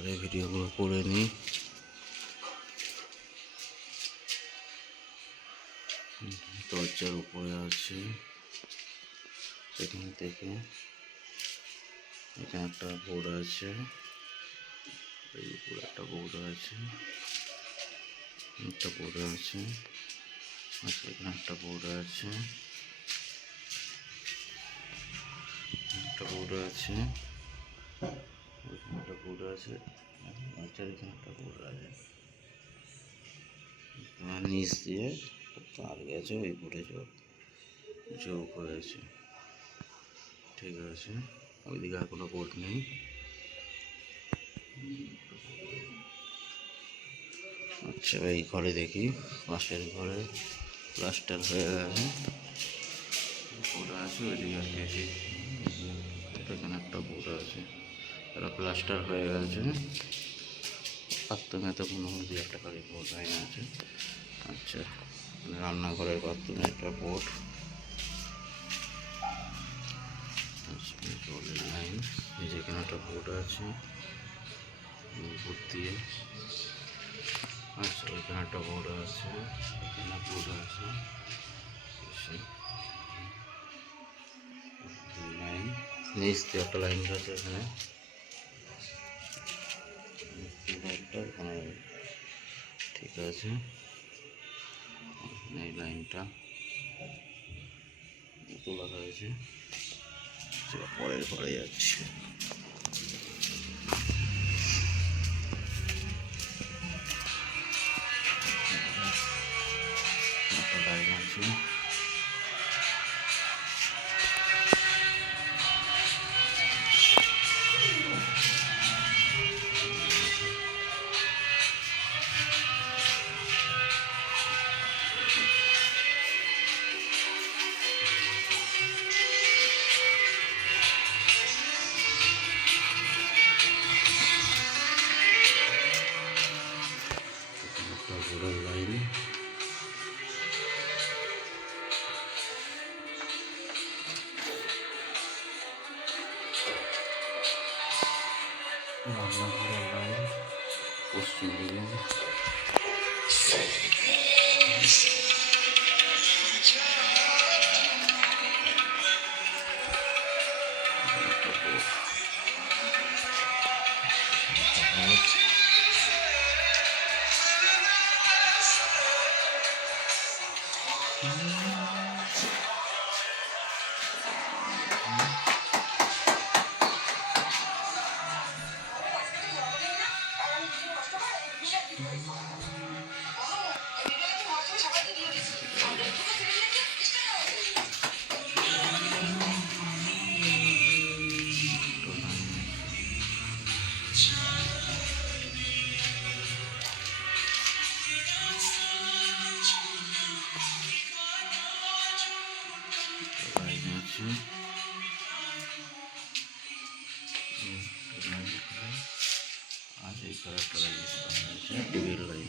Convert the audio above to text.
আগে ভিডিওগুলো করে নিই। দরজার উপরে আছে, এখান থেকে এখানে একটা বোর্ড আছে, এই উপরে একটা বোর্ড আছে, একটা বোর্ড আছে, আচ্ছা এখানে একটা বোর্ড আছে, একটা বোর্ড আছে, ওইখানে একটা বোর্ড আছে, আচ্ছা এখানে একটা বোর্ড আছে, নিচ দিয়ে তার গেছে, ওই বোর্ডে যোগ হয়েছে। ঠিক আছে, ওইদিকে আর কোনো বোর্ড নেই। আচ্ছা এই ঘরে দেখি, পাশের ঘরে প্লাস্টার হয়ে গেছে, বোর্ড আছে, ওইদিকে আর গেছি, এখানে একটা বোর্ড আছে, এটা প্লাস্টার হয়ে গেছে, বাথরুমে তো কোনো মধ্যে একটা খালি বোর্ড লাইন আছে। আচ্ছা রান্নাঘরের বাথরুমে একটা বোর্ড, আচ্ছা জলের লাইন, এই যেখানে একটা বোর্ড আছে, বোর্ড দিয়ে, আচ্ছা এখানে একটা বোর্ড আছে, এখানে বোর্ড আছে, লাইন নিচ দিয়ে একটা লাইন আছে, এখানে লাইনটা এখানে ঠিক আছে, এই লাইনটা তোলা হয়েছে, পরের ঘরে যাচ্ছে। একটা লাইন আছে, একটা ঘোড়ার লাইন, রান্নাঘরের লাইন পশ্চিম দিকে, লাইন আছে, আর এই কালারটা লাইন আছে, টিভির লাইন।